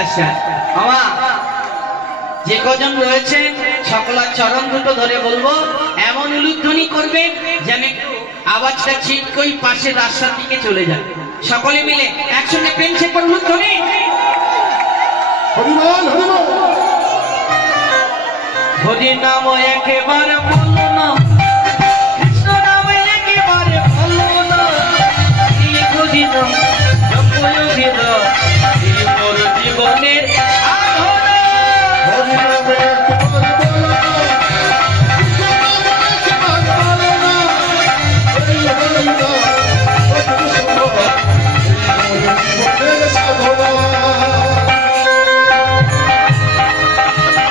আচ্ছা মামা, যে কজন রয়েছেন সকলের চরণ দুটো ধরে বলবো এমন উলুধ্বনি করবেন যেন একটু আওয়াজটা ঠিক ওই পাশের রাস্তার দিকে চলে যায়। সকলে মিলে একসঙ্গে প্রেম সে করে উলুধ্বনি। হরি নাম একেবারে